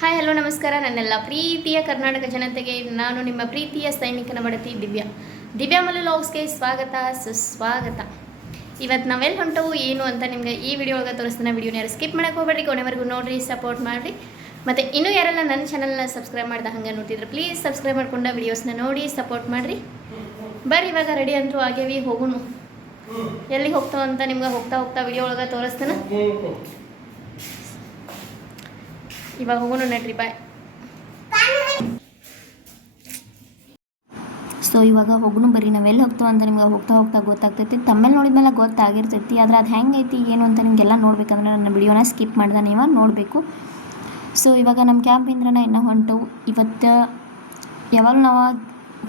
Hi hello ನಮಸ್ಕಾರ ನನ್ನೆಲ್ಲ ಪ್ರೀತಿಯ ಕರ್ನಾಟಕ ಜನತೆಗೆ ನಾನು ನಿಮ್ಮ ಪ್ರೀತಿಯ ಸೈನಿಕನ ಬಡತಿ ದಿವ್ಯಾ ಮಲ್ಲು ಲಾಗ್ಸ್ಗೆ ಸ್ವಾಗತ ಸುಸ್ವಾಗತ. ಇವತ್ತು ನಾವೆಲ್ಲಿ ಹೊಂಟವು ಏನು ಅಂತ ನಿಮಗೆ ಈ ವಿಡಿಯೋ ಒಳಗೆ ತೋರಿಸ್ತಾನೆ. ವಿಡಿಯೋನ ಯಾರು ಸ್ಕಿಪ್ ಮಾಡೋಕೆ ಹೋಗ್ಬೇಡಿ, ಕೊನೆವರೆಗೂ ನೋಡಿರಿ, ಸಪೋರ್ಟ್ ಮಾಡಿರಿ. ಮತ್ತು ಇನ್ನೂ ಯಾರೆಲ್ಲ ನನ್ನ ಚಾನಲ್ನ ಸಬ್ಸ್ಕ್ರೈಬ್ ಮಾಡ್ದೆ ಹಂಗೆ ನೋಡ್ತಿದ್ರೆ ಪ್ಲೀಸ್ ಸಬ್ಸ್ಕ್ರೈಬ್ ಮಾಡ್ಕೊಂಡು ವಿಡಿಯೋಸ್ನ ನೋಡಿ ಸಪೋರ್ಟ್ ಮಾಡಿರಿ. ಬರ್ರಿ ಇವಾಗ ರೆಡಿ ಅಂತೂ ಆಗ್ಯಾವಿ, ಹೋಗುನು. ಎಲ್ಲಿಗೆ ಹೋಗ್ತಾವ ಅಂತ ನಿಮ್ಗೆ ಹೋಗ್ತಾ ಹೋಗ್ತಾ ವಿಡಿಯೋ ಒಳಗೆ ತೋರಿಸ್ತಾನೆ. ಇವಾಗ ಹೋಗೋಣ ನಡ್ರಿ, ಬಾಯ್. ಸೊ ಇವಾಗ ಹೋಗೋಣ ಬರ್ರಿ. ನಾವೆಲ್ಲಿ ಹೋಗ್ತಾವ ಅಂತ ನಿಮ್ಗೆ ಹೋಗ್ತಾ ಹೋಗ್ತಾ ಗೊತ್ತಾಗ್ತೈತಿ. ತಮ್ಮೇಲೆ ನೋಡಿದ್ಮೇಲೆ ಗೊತ್ತಾಗಿರ್ತೈತಿ. ಆದರೆ ಅದು ಹೆಂಗೈತಿ ಏನು ಅಂತ ನಿಮಗೆಲ್ಲ ನೋಡ್ಬೇಕಂದ್ರೆ ನನ್ನ ವಿಡಿಯೋನ ಸ್ಕಿಪ್ ಮಾಡ್ದೆ ನೀವು ನೋಡಬೇಕು. ಸೊ ಇವಾಗ ನಮ್ಮ ಕ್ಯಾಂಪಿಂದ್ರನ ಇನ್ನೂ ಹೊಂಟವು. ಇವತ್ತು ಯಾವಾಗ ನಾವು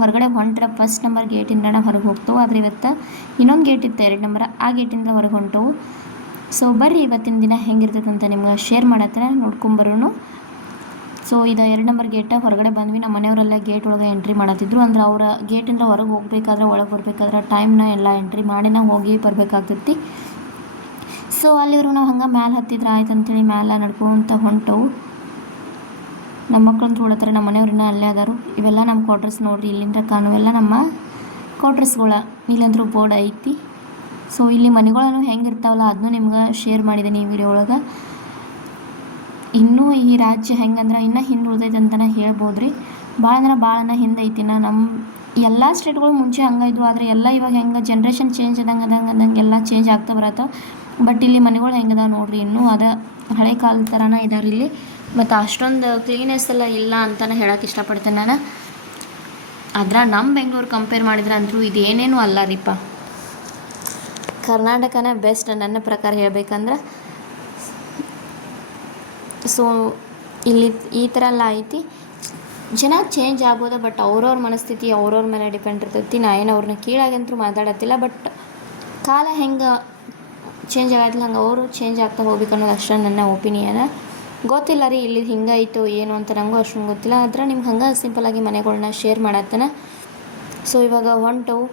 ಹೊರಗಡೆ ಹೊಂಟ್ರೆ ಫಸ್ಟ್ ನಂಬರ್ ಗೇಟಿಂದ ಹೊರಗೆ ಹೋಗ್ತವೆ. ಆದರೆ ಇವತ್ತು ಇನ್ನೊಂದು ಗೇಟ್ ಇತ್ತು 2 ನಂಬರ್, ಆ ಗೇಟಿಂದ ಹೊರಗೆ ಹೊಂಟವು. ಸೊ ಬರ್ರಿ ಇವತ್ತಿನ ದಿನ ಹೆಂಗಿರ್ತೈತೆ ಅಂತ ನಿಮ್ಗೆ ಶೇರ್ ಮಾಡತ್ತೆ, ನೋಡ್ಕೊಂಬರೋನು. ಸೊ ಇದು 2 ನಂಬರ್ ಗೇಟ ಹೊರಗಡೆ ಬಂದ್ವಿ. ನಮ್ಮ ಮನೆಯವರೆಲ್ಲ ಗೇಟ್ ಒಳಗೆ ಎಂಟ್ರಿ ಮಾಡತ್ತಿದ್ರು. ಅಂದ್ರೆ ಅವ್ರ ಗೇಟಿಂದ ಹೊರಗೆ ಹೋಗ್ಬೇಕಾದ್ರೆ ಒಳಗೆ ಬರಬೇಕಾದ್ರೆ ಟೈಮ್ನ ಎಲ್ಲ ಎಂಟ್ರಿ ಮಾಡಿ ನಾವು ಹೋಗಿ ಬರಬೇಕಾಗ್ತೈತಿ. ಸೊ ಅಲ್ಲಿವರು ನಾವು ಹಂಗೆ ಮ್ಯಾಲೆ ಹತ್ತಿದ್ರೆ ಆಯ್ತು ಅಂತೇಳಿ ಮ್ಯಾಲೆ ನಡ್ಕೊಂತ ಹೊಂಟವು. ನಮ್ಮ ಮಕ್ಕಳಂತೂ ಹೊಳತ್ತಾರೆ, ನಮ್ಮ ಮನೆಯವ್ರನ್ನ ಅಲ್ಲೇ ಅದಾರು. ಇವೆಲ್ಲ ನಮ್ಮ ಕ್ವಾರ್ಟರ್ಸ್ ನೋಡ್ರಿ, ಇಲ್ಲಿಂದ ಕಾಣುವೆಲ್ಲ ನಮ್ಮ ಕ್ವಾರ್ಟರ್ಸ್ಗಳ. ಇಲ್ಲಂದ್ರೂ ಬೋರ್ಡ್ ಐತಿ. ಸೊ ಇಲ್ಲಿ ಮನೆಗಳನ್ನು ಹೆಂಗಿರ್ತಾವಲ್ಲ ಅದನ್ನೂ ನಿಮ್ಗೆ ಶೇರ್ ಮಾಡಿದ್ದೀನಿ ಈ ವಿಡಿಯೋ ಒಳಗೆ. ಇನ್ನೂ ಈ ರಾಜ್ಯ ಹೆಂಗಂದ್ರೆ ಇನ್ನೂ ಹಿಂದೆ ಉಳಿದೈತೆ ಅಂತಲೇ ಹೇಳ್ಬೋದು ರೀ. ಭಾಳ ಹಿಂದೆ ಐತಿ. ನಮ್ಮ ಎಲ್ಲ ಸ್ಟೇಟ್ಗಳು ಮುಂಚೆ ಹಂಗಾಯ್ತು. ಆದರೆ ಎಲ್ಲ ಇವಾಗ ಹೆಂಗೆ ಜನ್ರೇಷನ್ ಚೇಂಜ್ ಆದಂಗೆ ಎಲ್ಲ ಚೇಂಜ್ ಆಗ್ತಾ ಬರತ್ತೆ. ಬಟ್ ಇಲ್ಲಿ ಮನೆಗಳು ಹೆಂಗದ ನೋಡ್ರಿ, ಇನ್ನೂ ಅದು ಹಳೆ ಕಾಲದ ಥರನೇ ಇದಾವೆ ಇಲ್ಲಿ. ಮತ್ತು ಅಷ್ಟೊಂದು ಕ್ಲೀನೆಸ್ ಎಲ್ಲ ಇಲ್ಲ ಅಂತಲೇ ಹೇಳೋಕೆ ಇಷ್ಟಪಡ್ತೇನೆ ನಾನು. ಆದ್ರೆ ನಮ್ಮ ಬೆಂಗಳೂರು ಕಂಪೇರ್ ಮಾಡಿದ್ರೆ ಅಂದರೂ ಇದೇನೇನೂ ಅಲ್ಲ ರೀಪ. ಕರ್ನಾಟಕನೇ ಬೆಸ್ಟ್ ನನ್ನ ಪ್ರಕಾರ ಹೇಳ್ಬೇಕಂದ್ರೆ. ಸೊ ಇಲ್ಲಿ ಈ ಥರ ಎಲ್ಲ ಐತಿ. ಜನ ಚೇಂಜ್ ಆಗ್ಬೋದು, ಬಟ್ ಅವ್ರವ್ರ ಮನಸ್ಥಿತಿ ಅವ್ರವ್ರ ಮೇಲೆ ಡಿಪೆಂಡ್ ಇರ್ತೈತಿ. ನಾ ಏನು ಅವ್ರನ್ನ ಕೀಳಾಗಂತೂ ಮಾತಾಡತ್ತಿಲ್ಲ, ಬಟ್ ಕಾಲ ಹೆಂಗೆ ಚೇಂಜ್ ಆಗತ್ತಿಲ್ಲ ಹಂಗೆ ಅವರು ಚೇಂಜ್ ಆಗ್ತಾ ಹೋಗ್ಬೇಕು ಅನ್ನೋದು ಅಷ್ಟೇ ನನ್ನ ಒಪಿನಿಯನ್. ಗೊತ್ತಿಲ್ಲ ರೀ ಇಲ್ಲಿ ಹಿಂಗಾಯಿತು ಏನು ಅಂತ ನನಗೂ ಅಷ್ಟೊಂದು ಗೊತ್ತಿಲ್ಲ. ಆದರೆ ನಿಮ್ಗೆ ಹಂಗೆ ಸಿಂಪಲ್ಲಾಗಿ ಮನೆಗಳನ್ನ ಶೇರ್ ಮಾಡತ್ತನ. ಸೊ ಇವಾಗ ಹೊಂಟವು.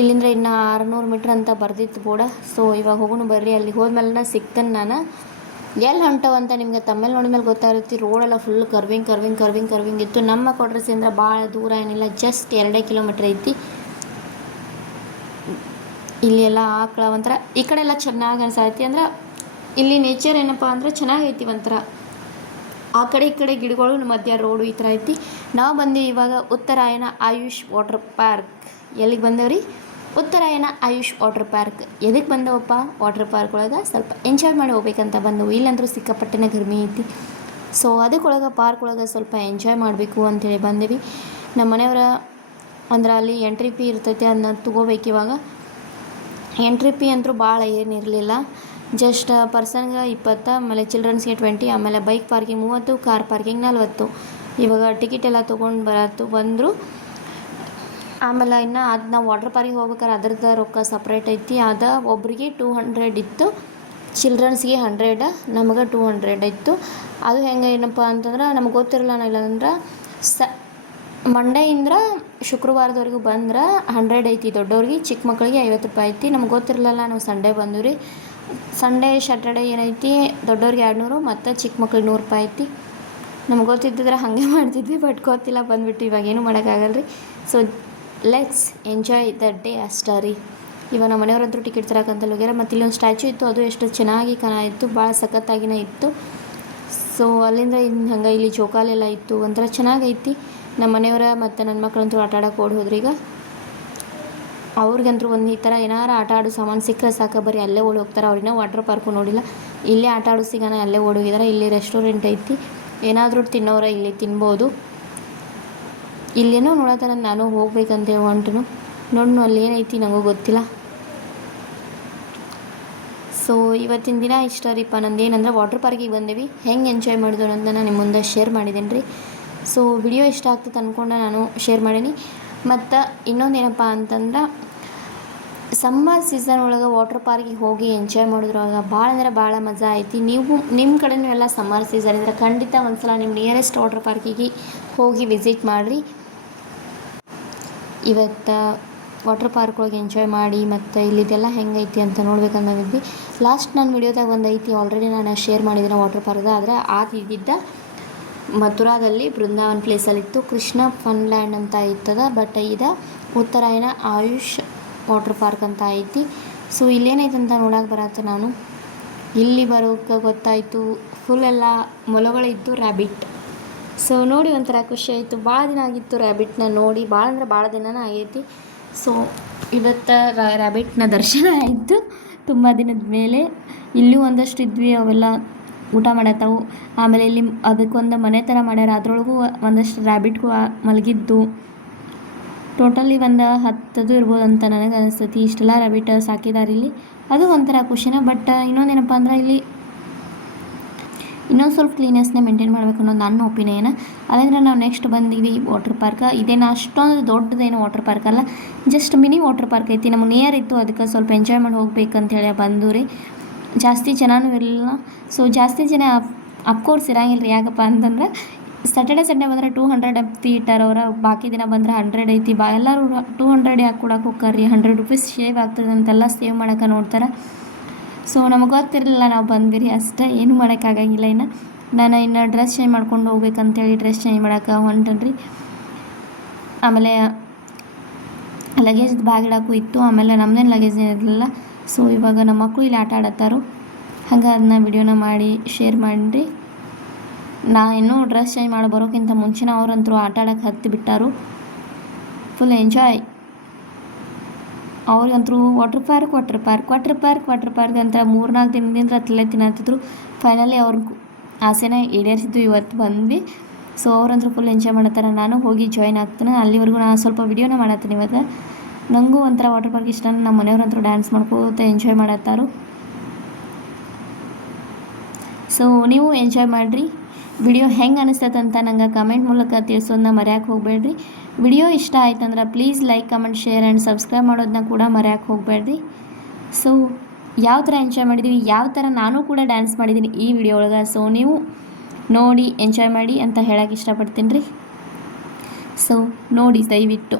ಇಲ್ಲಿಂದ ಇನ್ನು 600 ಮೀಟ್ರ್ ಅಂತ ಬರ್ದಿತ್ತು ಬೋರ್ಡ. ಸೊ ಇವಾಗ ಹೋಗೋಣ ಬರ್ರಿ. ಅಲ್ಲಿ ಹೋದ್ಮೇಲೆ ಸಿಗ್ತಾನೆ ನಾನು. ಎಲ್ಲಿ ಹೊಂಟವು ಅಂತ ನಿಮ್ಗೆ ತಮ್ಮೇಲೆ ನೋಡಿದ್ಮೇಲೆ ಗೊತ್ತಾಗುತ್ತೆ. ರೋಡೆಲ್ಲ ಫುಲ್ ಕರ್ವಿಂಗ್ ಇತ್ತು. ನಮ್ಮ ಕ್ವಾರ್ಟರ್ಸಿಂದ ಭಾಳ ದೂರ ಏನಿಲ್ಲ, ಜಸ್ಟ್ 2 ಕಿಲೋಮೀಟ್ರ್ ಐತಿ. ಇಲ್ಲಿ ಎಲ್ಲ ಆಕಳ ಒಂಥರ ಈ ಕಡೆ ಎಲ್ಲ ಚೆನ್ನಾಗಿ ಅನ್ಸೈತಿ. ಅಂದ್ರೆ ಇಲ್ಲಿ ನೇಚರ್ ಏನಪ್ಪ ಅಂದರೆ ಚೆನ್ನಾಗೈತಿ ಒಂಥರ. ಆ ಕಡೆ ಈ ಕಡೆ ಗಿಡಗಳು ಮಧ್ಯ ರೋಡು ಈ ಥರ ಐತಿ. ನಾವು ಬಂದೀವಿ ಇವಾಗ ಉತ್ತರಾಯಣ ಆಯುಷ್ ವಾಟರ್ ಪಾರ್ಕ್. ಎಲ್ಲಿಗೆ ಬಂದೇವ್ರಿ? ಉತ್ತರಾಯಣ ಆಯುಷ್ ವಾಟರ್ ಪಾರ್ಕ್. ಎದಕ್ಕೆ ಬಂದವಪ್ಪ? ವಾಟರ್ ಪಾರ್ಕ್ ಒಳಗೆ ಸ್ವಲ್ಪ ಎಂಜಾಯ್ ಮಾಡಿ ಹೋಗ್ಬೇಕಂತ ಬಂದವು. ಇಲ್ಲಂದ್ರೂ ಸಿಕ್ಕಾಪಟ್ಟೆನೇ ಗರ್ಮಿ ಐತಿ. ಸೊ ಅದಕ್ಕೊಳಗೆ ಪಾರ್ಕ್ ಒಳಗೆ ಸ್ವಲ್ಪ ಎಂಜಾಯ್ ಮಾಡಬೇಕು ಅಂಥೇಳಿ ಬಂದೀವಿ. ನಮ್ಮ ಮನೆಯವರ ಅಂದ್ರೆ ಅಲ್ಲಿ ಎಂಟ್ರಿ ಫೀ ಇರ್ತೈತೆ, ಅದನ್ನ ತೊಗೋಬೇಕು. ಇವಾಗ ಎಂಟ್ರಿ ಫೀ ಅಂತೂ ಭಾಳ ಏನಿರಲಿಲ್ಲ. ಜಸ್ಟ್ ಪರ್ಸನ್ಗೆ 20, ಆಮೇಲೆ ಚಿಲ್ಡ್ರನ್ಸ್ಗೆ 20, ಆಮೇಲೆ ಬೈಕ್ ಪಾರ್ಕಿಂಗ್ 30, ಕಾರ್ ಪಾರ್ಕಿಂಗ್ 40. ಇವಾಗ ಟಿಕೆಟ್ ಎಲ್ಲ ತೊಗೊಂಡು ಬಂದರು. ಆಮೇಲೆ ಇನ್ನು ಅದು ನಾವು ವಾಟರ್ ಪಾರ್ಕಿಗೆ ಹೋಗ್ಬೇಕಾದ್ರೆ ಅದ್ರದ್ದು ರೊಕ್ಕ ಸಪ್ರೇಟ್ ಐತಿ. ಅದು ಒಬ್ರಿಗೆ 200 ಇತ್ತು, ಚಿಲ್ಡ್ರನ್ಸ್ಗೆ 100, ನಮಗೆ 200 ಇತ್ತು. ಅದು ಹೆಂಗೆ ಏನಪ್ಪ ಅಂತಂದ್ರೆ ನಮ್ಗೆ ಗೊತ್ತಿರಲ್ಲ. ಇಲ್ಲಾಂದ್ರೆ ಮಂಡೆಯಿಂದ ಶುಕ್ರವಾರದವರೆಗೂ ಬಂದ್ರೆ 100 ಐತಿ ದೊಡ್ಡವ್ರಿಗೆ, ಚಿಕ್ಕ ಮಕ್ಕಳಿಗೆ 50 ರೂಪಾಯಿ ಐತಿ. ನಮ್ಗೆ ಗೊತ್ತಿರಲಿಲ್ಲ, ನಾವು ಸಂಡೇ ಬಂದು ರೀ. ಸಂಡೇ ಸ್ಯಾಟರ್ಡೇ ಏನೈತಿ ದೊಡ್ಡವ್ರಿಗೆ 200 ಮತ್ತು ಚಿಕ್ಕ ಮಕ್ಳಿಗೆ 100 ರೂಪಾಯಿ ಐತಿ. ನಮ್ಗೆ ಗೊತ್ತಿದ್ದಿದ್ರೆ ಹಾಗೆ ಮಾಡ್ತಿದ್ವಿ, ಬಟ್ ಗೊತ್ತಿಲ್ಲ ಬಂದುಬಿಟ್ಟು ಇವಾಗ ಏನೂ ಮಾಡೋಕ್ಕಾಗಲ್ಲ ರೀ. So let's enjoy the day ಅಷ್ಟೇ ರೀ. ಇವಾಗ ನಮ್ಮ ಮನೆಯವರಂತೂ ಟಿಕೆಟ್ ತರಕಂತಲ್ಲಿ ಹೋಗ್ಯಾರ. ಮತ್ತು ಇಲ್ಲೊಂದು ಸ್ಟ್ಯಾಚು ಇತ್ತು, ಅದು ಎಷ್ಟು ಚೆನ್ನಾಗಿ ಇತ್ತು, ಭಾಳ ಸಖತ್ತಾಗಿನೇ ಇತ್ತು. ಸೊ ಅಲ್ಲಿಂದ ಹಂಗೆ ಇಲ್ಲಿ ಜೋಕಾಲೆಲ್ಲ ಇತ್ತು, ಒಂಥರ ಚೆನ್ನಾಗೈತಿ. ನಮ್ಮ ಮನೆಯವರ ಮತ್ತು ನನ್ನ ಮಕ್ಕಳಂತೂ ಆಟ ಆಡೋಕೆ ಓಡಿ ಹೋದ್ರಿ. ಈಗ ಅವ್ರಿಗಂತೂ ಒಂದು ಈ ಥರ ಏನಾರು ಆಟ ಆಡೋ ಸಾಮಾನು ಸಿಕ್ಕರೆ ಸಾಕು, ಬರೀ ಅಲ್ಲೇ ಓಡಿ ಹೋಗ್ತಾರೆ. ಅವ್ರಿನ್ನ ವಾಟರ್ ಪಾರ್ಕು ನೋಡಿಲ್ಲ, ಇಲ್ಲೇ ಆಟ ಆಡೋ ಸಿಗೋಣ ಅಲ್ಲೇ ಓಡಿ ಹೋಗಿದ್ದಾರೆ. ಇಲ್ಲಿ ರೆಸ್ಟೋರೆಂಟ್ ಐತಿ, ಏನಾದರೂ ತಿನ್ನೋರ ಇಲ್ಲಿ ತಿನ್ಬೋದು. ಇಲ್ಲೇನೋ ನೋಡತ್ತಾರ, ನಾನು ಹೋಗ್ಬೇಕಂತ ಹೊಂಟನು. ನೋಡು ಅಲ್ಲಿ ಏನೈತಿ ನನಗೂ ಗೊತ್ತಿಲ್ಲ. ಸೊ ಇವತ್ತಿನ ದಿನ ಇಷ್ಟ ರೀಪ್ಪ ನಂದೇನಂದ್ರೆ ವಾಟರ್ ಪಾರ್ಕಿಗೆ ಬಂದೇವಿ. ಹೆಂಗೆ ಎಂಜಾಯ್ ಮಾಡಿದ್ರು ಅಂತ ನಾನು ನಿಮ್ಮ ಮುಂದೆ ಶೇರ್ ಮಾಡಿದ್ದೇನೆ ರೀ. ಸೊ ವಿಡಿಯೋ ಇಷ್ಟ ಆಗ್ತದೆ ಅಂದ್ಕೊಂಡು ನಾನು ಶೇರ್ ಮಾಡೀನಿ. ಮತ್ತು ಇನ್ನೊಂದೇನಪ್ಪ ಅಂತಂದ್ರೆ ಸಮ್ಮರ್ ಸೀಸನ್ ಒಳಗೆ ವಾಟರ್ ಪಾರ್ಕಿಗೆ ಹೋಗಿ ಎಂಜಾಯ್ ಮಾಡಿದ್ರೊಳಗೆ ಭಾಳ ಅಂದ್ರೆ ಭಾಳ ಮಜಾ ಐತಿ. ನೀವು ನಿಮ್ಮ ಕಡೆಯೂ ಎಲ್ಲ ಸಮ್ಮರ್ ಸೀಸನ್ ಇದ್ರೆ ಖಂಡಿತ ಒಂದು ಸಲ ನಿಮ್ಮ ನಿಯರೆಸ್ಟ್ ವಾಟರ್ ಪಾರ್ಕಿಗೆ ಹೋಗಿ ವಿಸಿಟ್ ಮಾಡಿರಿ. ಇವತ್ತು ವಾಟರ್ ಪಾರ್ಕ್ ಒಳಗೆ ಎಂಜಾಯ್ ಮಾಡಿ ಮತ್ತು ಇಲ್ಲಿದೆಲ್ಲ ಹೆಂಗೈತಿ ಅಂತ ನೋಡ್ಬೇಕಂದಿದ್ವಿ. ಲಾಸ್ಟ್ ನನ್ನ ವಿಡಿಯೋದಾಗ ಒಂದು ಐತಿ, ಆಲ್ರೆಡಿ ನಾನು ಶೇರ್ ಮಾಡಿದ್ದೀನಿ ವಾಟರ್ ಪಾರ್ಕ್ದ. ಆದರೆ ಇದ್ದಿದ್ದ ಮಥುರಾದಲ್ಲಿ ಬೃಂದಾವನ್ ಪ್ಲೇಸಲ್ಲಿತ್ತು. ಕೃಷ್ಣ ಫನ್ ಲ್ಯಾಂಡ್ ಅಂತ ಇರ್ತದ, ಬಟ್ ಇದು ಉತ್ತರಾಯಣ ಆಯುಷ್ ವಾಟರ್ ಪಾರ್ಕ್ ಅಂತ ಐತಿ. ಸೊ ಇಲ್ಲೇನೈತೆ ಅಂತ ನೋಡಕ್ಕೆ ಬರತ್ತೆ. ನಾನು ಇಲ್ಲಿ ಬರೋಕ್ಕೆ ಗೊತ್ತಾಯಿತು ಫುಲ್ ಎಲ್ಲ ಮೊಲಗಳಿತ್ತು, ರ್ಯಾಬಿಟ್. ಸೊ ನೋಡಿ ಒಂಥರ ಖುಷಿ ಆಯಿತು. ಭಾಳ ದಿನ ಆಗಿತ್ತು ರ್ಯಾಬಿಟ್ನ ನೋಡಿ, ಭಾಳ ಅಂದ್ರೆ ಭಾಳ ದಿನನೇ ಆಗೈತಿ. ಸೊ ಇವತ್ತು ರ್ಯಾಬಿಟ್ನ ದರ್ಶನ ಆಯಿತು ತುಂಬ ದಿನದ ಮೇಲೆ. ಇಲ್ಲೂ ಒಂದಷ್ಟು ಇದ್ವಿ, ಅವೆಲ್ಲ ಊಟ ಮಾಡತ್ತವು. ಆಮೇಲೆ ಇಲ್ಲಿ ಅದಕ್ಕೊಂದು ಮನೆ ಥರ ಮಾಡ್ಯಾರ, ಅದರೊಳಗೂ ಒಂದಷ್ಟು ರ್ಯಾಬಿಟ್ಗೂ ಮಲಗಿದ್ದು. ಟೋಟಲಿ ಒಂದು 10 ಇರ್ಬೋದು ಅಂತ ನನಗೆ ಅನಿಸ್ತೈತಿ. ಇಷ್ಟೆಲ್ಲ ರ್ಯಾಬಿಟ್ ಸಾಕಿದ್ದಾರೆ ಇಲ್ಲಿ, ಅದು ಒಂಥರ ಖುಷಿನ. ಬಟ್ ಇನ್ನೊಂದೇನಪ್ಪ ಅಂದ್ರೆ ಇಲ್ಲಿ ಇನ್ನೊಂದು ಸ್ವಲ್ಪ ಕ್ಲೀನೆಸ್ನ ಮೇಂಟೈನ್ ಮಾಡಬೇಕು ಅನ್ನೋದು ನನ್ನ ಒಪಿನಿಯನ್. ಅದಂದ್ರೆ ನಾವು ನೆಕ್ಸ್ಟ್ ಬಂದೀವಿ ವಾಟರ್ ಪಾರ್ಕ್. ಇದೇನು ಅಷ್ಟೊಂದು ದೊಡ್ಡದೇನು ವಾಟರ್ ಪಾರ್ಕ್ ಅಲ್ಲ, ಜಸ್ಟ್ ಮಿನಿ ವಾಟರ್ ಪಾರ್ಕ್ ಐತಿ. ನಮಗೆ ನಿಯರ್ ಇತ್ತು, ಅದಕ್ಕೆ ಸ್ವಲ್ಪ ಎಂಜಾಯ್ ಮಾಡಿ ಹೋಗ್ಬೇಕಂತೇಳಿ ಬಂದು ರೀ. ಜಾಸ್ತಿ ಜನನೂ ಇರಲಿಲ್ಲ. ಸೊ ಜಾಸ್ತಿ ಜನ ಅಫ್ಕೋರ್ಸ್ ಇರಂಗಿಲ್ಲ ರೀ. ಯಾಕಪ್ಪ ಅಂತಂದ್ರೆ ಸ್ಯಾಟರ್ಡೆ ಸಂಡೇ ಬಂದರೆ 200 ಅಂತ ಇಟ್ಟಾರವ್ರ, ಬಾಕಿ ದಿನ ಬಂದ್ರೆ 100 ಐತಿ. ಎಲ್ಲರೂ 200 ಯಾಕೆ ಕೊಡಕ್ಕೆ ಹೋಗ್ತಾರ್ರಿ, 100 ರೂಪೀಸ್ ಶೇವ್ ಆಗ್ತದೆ ಅಂತೆಲ್ಲ ಸೇವ್ ಮಾಡೋಕೆ ನೋಡ್ತಾರೆ. ಸೊ ನಮಗೆ ಗೊತ್ತಿರಲಿಲ್ಲ, ನಾವು ಬಂದ್ವಿ ಅಷ್ಟೇ, ಏನು ಮಾಡೋಕ್ಕಾಗಂಗಿಲ್ಲ. ಇನ್ನು ಡ್ರೆಸ್ ಚೇಂಜ್ ಮಾಡ್ಕೊಂಡು ಹೋಗ್ಬೇಕಂತೇಳಿ ಡ್ರೆಸ್ ಚೇಂಜ್ ಮಾಡೋಕೆ ಹೊಂಟನ್ರಿ. ಆಮೇಲೆ ಲಗೇಜ್ ಬ್ಯಾಗ್ ಇಡೋಕ್ಕೂ ಇತ್ತು. ಆಮೇಲೆ ನಮ್ಮದೇನು ಲಗೇಜ್ ಇರಲಿಲ್ಲ. ಸೊ ಇವಾಗ ನಮ್ಮ ಮಕ್ಕಳು ಇಲ್ಲಿ ಆಟ ಆಡತ್ತಾರು, ಹಂಗೆ ಅದನ್ನ ವಿಡಿಯೋನ ಮಾಡಿ ಶೇರ್ ಮಾಡಿರಿ. ನಾ ಇನ್ನೂ ಡ್ರೆಸ್ ಚೇಂಜ್ ಮಾಡಿ ಬರೋಕ್ಕಿಂತ ಮುಂಚಿನ ಅವ್ರಂತರೂ ಆಟ ಆಡೋಕ್ಕೆ ಹತ್ತಿಬಿಟ್ಟಾರು. Full enjoy. ಅವ್ರಿಗಂತರೂ ವಾಟರ್ ಪಾರ್ಕ್ ಅಂತ 3-4 ದಿನದಿಂದ ತಲೆ ತಿನ್ನತ್ತಿದ್ರು. ಫೈನಲಿ ಅವ್ರ ಆಸೆನ ಈಡೇರಿಸಿದ್ದು ಇವತ್ತು ಬಂದ್ವಿ. ಸೊ ಅವ್ರಂತರೂ ಫುಲ್ ಎಂಜಾಯ್ ಮಾಡತ್ತಾರೆ. ನಾನು ಹೋಗಿ ಜಾಯ್ನ್ ಆಗ್ತೇನೆ. ಅಲ್ಲಿವರೆಗೂ ನಾನು ಸ್ವಲ್ಪ ವಿಡಿಯೋನ ಮಾಡತ್ತೀನಿ ಇವಾಗ. ನನಗೂ ಒಂಥರ ವಾಟರ್ ಪಾರ್ಕ್ ಇಷ್ಟ. ನಮ್ಮ ಮನೆಯವ್ರಂತರೂ ಡ್ಯಾನ್ಸ್ ಮಾಡ್ಕೋತ ಎಂಜಾಯ್ ಮಾಡತ್ತಾರು. ಸೊ ನೀವು ಎಂಜಾಯ್ ಮಾಡಿರಿ. ವಿಡಿಯೋ ಹೆಂಗೆ ಅನಿಸ್ತೈತೆ ಅಂತ ನಂಗೆ ಕಮೆಂಟ್ ಮೂಲಕ ತಿಳಿಸೋದನ್ನ ಮರೆಯೋಕೆ ಹೋಗಬೇಡ್ರಿ. ವಿಡಿಯೋ ಇಷ್ಟ ಆಯ್ತಂದ್ರೆ please like, comment, share and subscribe ಮಾಡೋದನ್ನ ಕೂಡ ಮರೆಯೋಕೆ ಹೋಗಬೇಡ್ರಿ. ಸೊ ಯಾವ ಥರ ಎಂಜಾಯ್ ಮಾಡಿದ್ದೀವಿ, ಯಾವ ಥರ ನಾನು ಕೂಡ ಡ್ಯಾನ್ಸ್ ಮಾಡಿದ್ದೀನಿ ಈ ವಿಡಿಯೋ ಒಳಗೆ. ಸೊ ನೀವು ನೋಡಿ ಎಂಜಾಯ್ ಮಾಡಿ ಅಂತ ಹೇಳೋಕೆ ಇಷ್ಟಪಡ್ತೀನಿ ರೀ. ಸೊ ನೋಡಿ ದಯವಿಟ್ಟು.